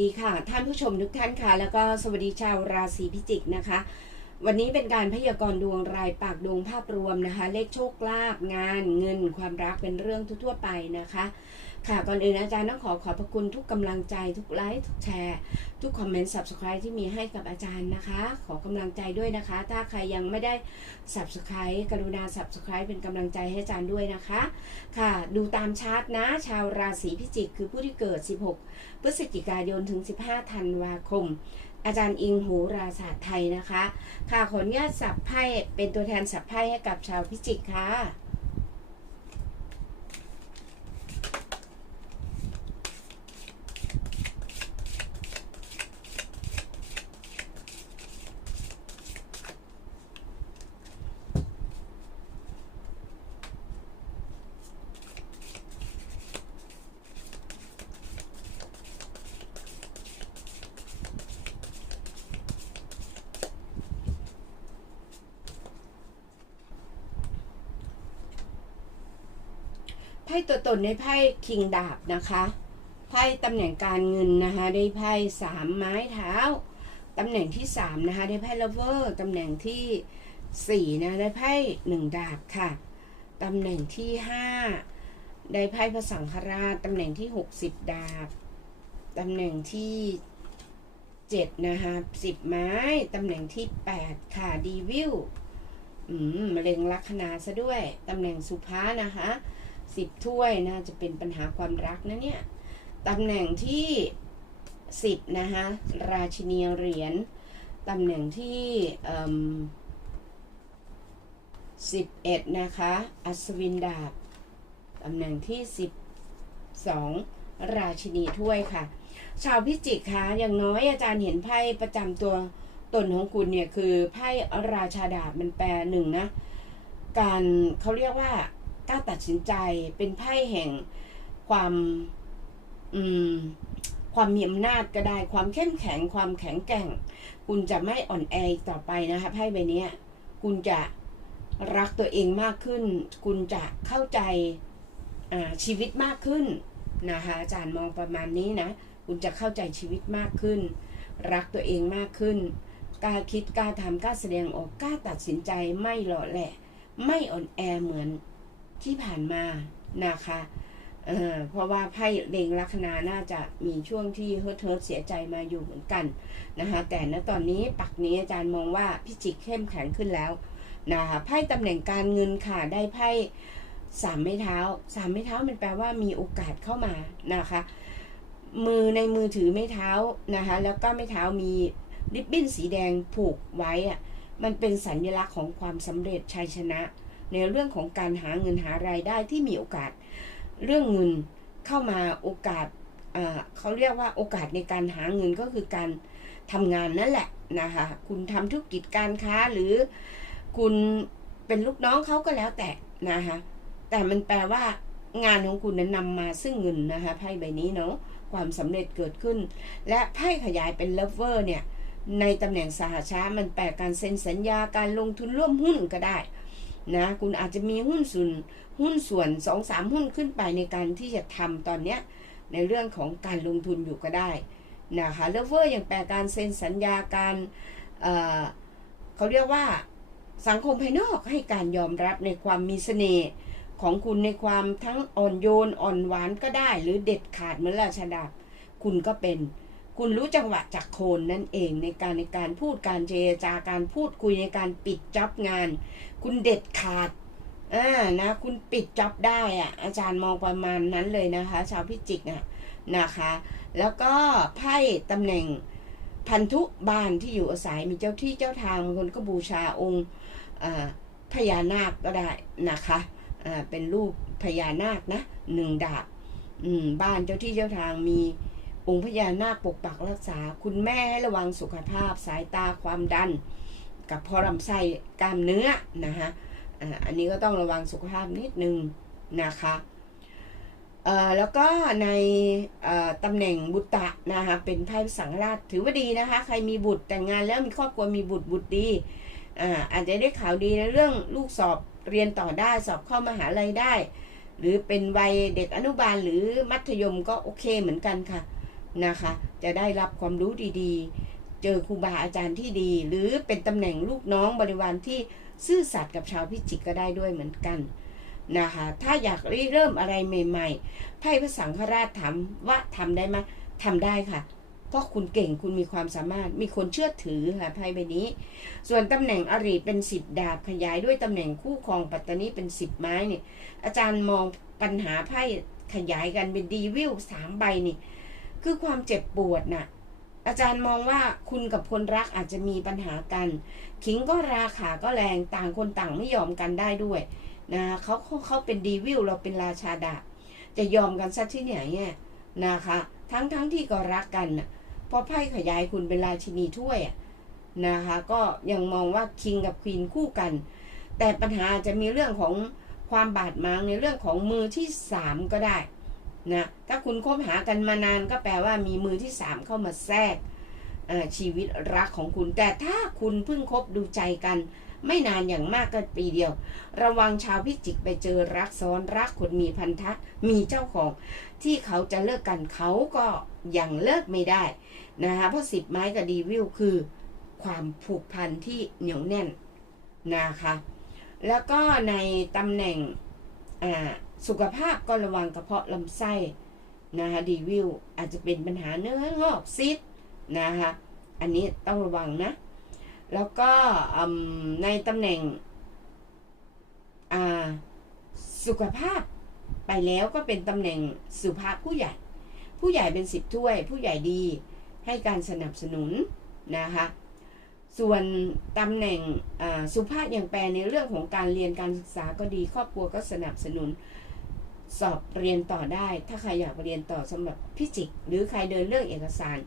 ดีค่ะ ท่านผู้ชมทุกท่านค่ะ แล้วก็สวัสดีชาวราศีพิจิกนะคะ วันนี้เป็นการพยากรณ์ดวงรายปากดวงภาพรวมนะคะ เลขโชคลาภงานเงินความรักเป็นเรื่องทั่วๆไปนะคะ ค่ะก่อนอื่นอาจารย์ต้องขอขอบพระคุณทุกกำลังใจ ทุกไลค์ทุกแชร์ ทุกคอมเมนต์ subscribe ที่มีให้กับอาจารย์นะคะ ขอกำลังใจด้วยนะคะ ถ้าใครยังไม่ได้ subscribe กรุณา subscribe เป็นกำลังใจให้อาจารย์ด้วยนะคะ ค่ะ ดูตามชาร์ตนะ ชาวราศีพิจิก คือผู้ที่เกิด 16 พฤศจิกายนถึง 15 ธันวาคม อาจารย์อิงโหราศาสตร์ไทยนะคะ ค่ะขออนุญาตสับไพ่เป็นตัวแทนสับไพ่ให้กับชาวพิจิกค่ะ พ่ตัวตนได้ไพ่คิงดาบนะคะไพ่ตำแหน่งการเงินนะคะได้ไพ่สามไม้เท้าตำแหน่งที่สามนะคะได้ไพ่ลเวอร์ตำแหน่งที่สี่นะได้ไพ่หนึ่งดาบค่ะตำแหน่งที่ห้าได้ไพ่พระสังฆราชตำแหน่งที่หกสิบดาบตำแหน่งที่เจ็ดนะคะสิบไม้ตำแหน่งที่แปดค่ะดีวิวอืมมะเร็งลัคนาซะด้วยตำแหน่งสุภานะคะ สิบถ้วยน่าจะเป็นปัญหาความรักนะเนี่ยตำแหน่งที่สิบนะคะราชินีเหรียญตำแหน่งที่สิบเอ็ดนะคะ อัศวินดาบตำแหน่งที่สิบสองราชินีถ้วยค่ะ ชาวพิจิกคะอย่างน้อยอาจารย์เห็นไพ่ประจำตัวตนของคุณเนี่ย คือไพ่ราชาดาบมันแปลหนึ่งนะ การเขาเรียกว่า กล้าตัดสินใจเป็นไพ่แห่งความอืมความมีอำนาจก็ได้ความเข้มแข็งความแข็งแกร่ง คุณจะไม่อ่อนแอต่อไปนะคะไพ่ใบนี้คุณจะรักตัวเองมากขึ้น คุณจะเข้าใจชีวิตมากขึ้นนะคะอาจารย์มองประมาณนี้นะ คุณจะเข้าใจชีวิตมากขึ้น รักตัวเองมากขึ้นกล้าคิดกล้าทำกล้าแสดงออกกล้าตัดสินใจไม่หล่อแหละ ไม่อ่อนแอเหมือน ที่ผ่านมานะคะเเพราะว่าไพ่เลงลัคนาน่าจะมีช่วงที่เฮิร์ทเฮิร์ทเสียใจมาอยู่เหมือนกันนะคะแต่ณตอนนี้ปักนี้อาจารย์มองว่าพิจิกเข้มแข็งขึ้นแล้วนะคะไพ่ตำแหน่งการเงินค่ะได้ไพ่สามไม้เท้าสามไม้เท้ามันแปลว่ามีโอกาสเข้ามานะคะ มือในมือถือไม้เท้านะคะ แล้วก็ไม้เท้ามีริบบิ้นสีแดงผูกไว้อะมันเป็นสัญลักษณ์ของความสำเร็จชัยชนะ ในเรื่องของการหาเงินหารายได้ที่มีโอกาสเรื่องเงินเข้ามาโอกาสเขาเรียกว่าโอกาสในการหาเงินก็คือการทำงานนั่นแหละนะคะคุณทำธุรกิจการค้าหรือคุณเป็นลูกน้องเขาก็แล้วแต่นะคะแต่มันแปลว่างานของคุณนั้นนำมาซึ่งเงินนะคะไพ่ใบนี้เนาะความสำเร็จเกิดขึ้น และไพ่ขยายเป็นเลเวอร์เนี่ยในตำแหน่งสหชามันแปลการเซ็นสัญญาการลงทุนร่วมหุ้นก็ได้ นะ คุณอาจจะมีหุ้นส่วนหุ้นส่วนสองสามหุ้นขึ้นไปในการที่จะทำตอนเนี้ยในเรื่องของการลงทุนอยู่ก็ได้นะคะเลเวอร์ยังแปลการเซ็นสัญญาการเเขาเรียกว่าสังคมภายนอกให้การยอมรับในความมีเสน่ห์ของคุณในความทั้งอ่อนโยนอ่อนหวานก็ได้ หรือเด็ดขาดเหมือนราชดาคุณก็เป็น คุณรู้จังหวะจากโคนนั่นเองในการในการพูดการเจรจาการพูดคุยในการปิดจ็อบงาน คุณเด็ดขาดอ่านะ คุณปิดจ็อบได้อะอาจารย์มองประมาณนั้นเลยนะคะ ชาวพิจิกนะนะคะ แล้วก็ไพ่ตำแหน่งพันธุบ้านที่อยู่อาศัยมีเจ้าที่เจ้าทางบางคนก็บูชาองค์พญานาคก็ได้นะคะเป็นรูปพญานาคนะหนึ่งดาบบ้านเจ้าที่เจ้าทางมี องค์พญานาคปกปักรักษา คุณแม่ให้ระวังสุขภาพสายตาความดัน กับพอลำไส้กล้ามเนื้อนะคะอันนี้ก็ต้องระวังสุขภาพนิดนึงนะคะแล้วก็ในตำแหน่งบุตรนะคะเป็นไพ่สังราชถือว่าดีนะคะ ใครมีบุตรแต่งงานแล้วมีครอบครัวมีบุตรบุตรดีอาจจะได้ข่าวดีในเรื่องลูกสอบเรียนต่อได้สอบเข้ามาหาลัยได้ หรือเป็นวัยเด็กอนุบาลหรือมัธยมก็โอเคเหมือนกันค่ะ นะคะ จะได้รับความรู้ดีๆ เจอครูบาอาจารย์ที่ดี หรือเป็นตำแหน่งลูกน้องบริวารที่ซื่อสัตย์กับชาวพิจิกก็ได้ด้วยเหมือนกันนะคะ ถ้าอยากเริ่มอะไรใหม่ๆไพ่พระสังฆราชถามว่าทำได้ไหมทำได้ค่ะเพราะคุณเก่งคุณมีความสามารถมีคนเชื่อถือค่ะไพ่ใบนี้ ส่วนตำแหน่งอริเป็นสิบดาบขยายด้วยตำแหน่งคู่ครองปัตตานีเป็นสิบไม้เนี่ยอาจารย์มองปัญหาไพ่ขยายกันเป็นดีวิวสามใบนี่ คือความเจ็บปวดน่ะอาจารย์มองว่าคุณกับคนรักอาจจะมีปัญหากัน ขิงก็ราขาก็แรงต่างคนต่างไม่ยอมกันได้ด้วยนะเขาเขาเขาเป็นดีวิวเราเป็นราชาดาจะยอมกันซะที่ไหนเนี่ยนะคะ ทั้งทั้งที่ก็รักกันนะพราะไพ่ขยายคุณเป็นราชินีถ้วยนะคะ ก็ยังมองว่าคิงกับควีนคู่กัน แต่ปัญหาจะมีเรื่องของความบาดหมางในเรื่องของมือที่สามก็ได้ นะถ้าคุณคบหากันมานานก็แปลว่ามีมือที่สามเข้ามาแทรกชีวิตรักของคุณ แต่ถ้าคุณเพิ่งคบดูใจกัน ไม่นานอย่างมากก็ปีเดียว ระวังชาวพิจิกไปเจอรักซ้อนรักคนมีพันธะมีเจ้าของ ที่เขาจะเลิกกันเขาก็ยังเลิกไม่ได้นะคะเพราะสิบไม้กับดีวิวคือ ความผูกพันที่เหนียวแน่นนะคะ แล้วก็ในตำแหน่งอ่า สุขภาพก็ระวังกระเพาะลำไส้นะคะดีวิวอาจจะเป็นปัญหาเนื้องอกซิดนะคะอันนี้ต้องระวังนะ แล้วก็ในตำแหน่งสุขภาพไปแล้วก็เป็นตำแหน่งสุภาพผู้ใหญ่ ผู้ใหญ่เป็นสิบถ้วย ผู้ใหญ่ดีให้การสนับสนุนนะคะส่วนตำแหน่งสุภาพอย่างแปลในเรื่องของการเรียนการศึกษาก็ดี ครอบครัวก็สนับสนุน สอบเรียนต่อได้ ถ้าใครอยากเรียนต่อสำหรับพิจิก หรือใครเดินเรื่องเอกสาร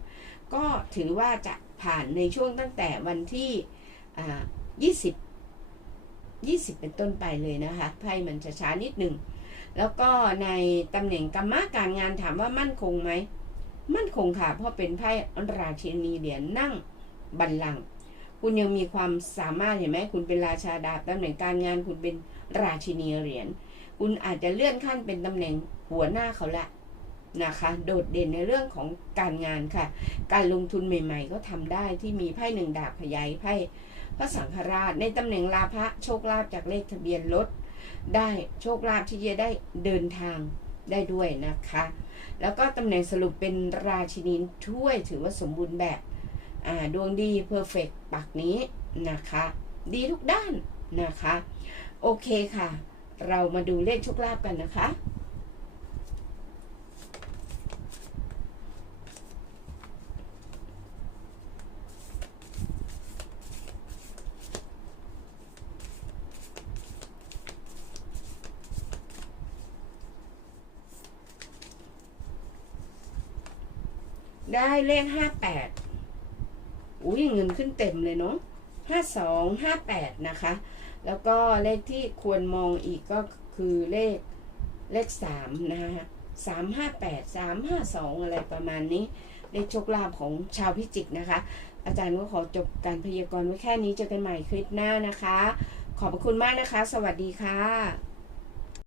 ก็ถือว่าจะผ่านในช่วงตั้งแต่วันที่อ่า20 20เป็นต้นไปเลยนะคะไพ่มันจะช้านิดหนึ่ง แล้วก็ในตำแหน่งกรรมการงานถามว่ามั่นคงไหม มั่นคงค่ะ เพราะเป็นไพ่ราชินีเหรียญนั่งบัลลังก์คุณยังมีความสามารถเห็นไหมคุณเป็นราชาดาบตำแหน่งการงานคุณเป็นราชินีเหรียญ คุณอาจจะเลื่อนขั้นเป็นตำแหน่งหัวหน้าเขาละนะคะ โดดเด่นในเรื่องของการงานค่ะ การลงทุนใหม่ ๆ ก็ทำได้ที่มีไพ่หนึ่งดาบขยายไพ่พระสังฆราชในตำแหน่งลาภะโชคลาภจากเลขทะเบียนรถได้โชคลาภที่จะได้เดินทางได้ด้วยนะคะ แล้วก็ตำแหน่งสรุปเป็นราชินีถ้วยถือว่าสมบูรณ์แบบดวงดีเพอร์เฟกปักนี้นะคะ ดีทุกด้านนะคะ โอเคค่ะ เรามาดูเลขโชคลาภกันนะคะ ได้เลขห้าแปดอุ้ยเงินขึ้นเต็มเลยเนาะห้าสองห้าแปดนะคะ แล้วก็เลขที่ควรมองอีกก็คือเลขเลขสามนะคะสามห้าแปดสามห้าสองอะไรประมาณนี้เลขโชคลาภของชาวพิจิกนะคะ อาจารย์ก็ขอจบการพยากรณ์ไว้แค่นี้เจอกันใหม่คลิปหน้านะคะ ขอบพระคุณมากนะคะ สวัสดีค่ะ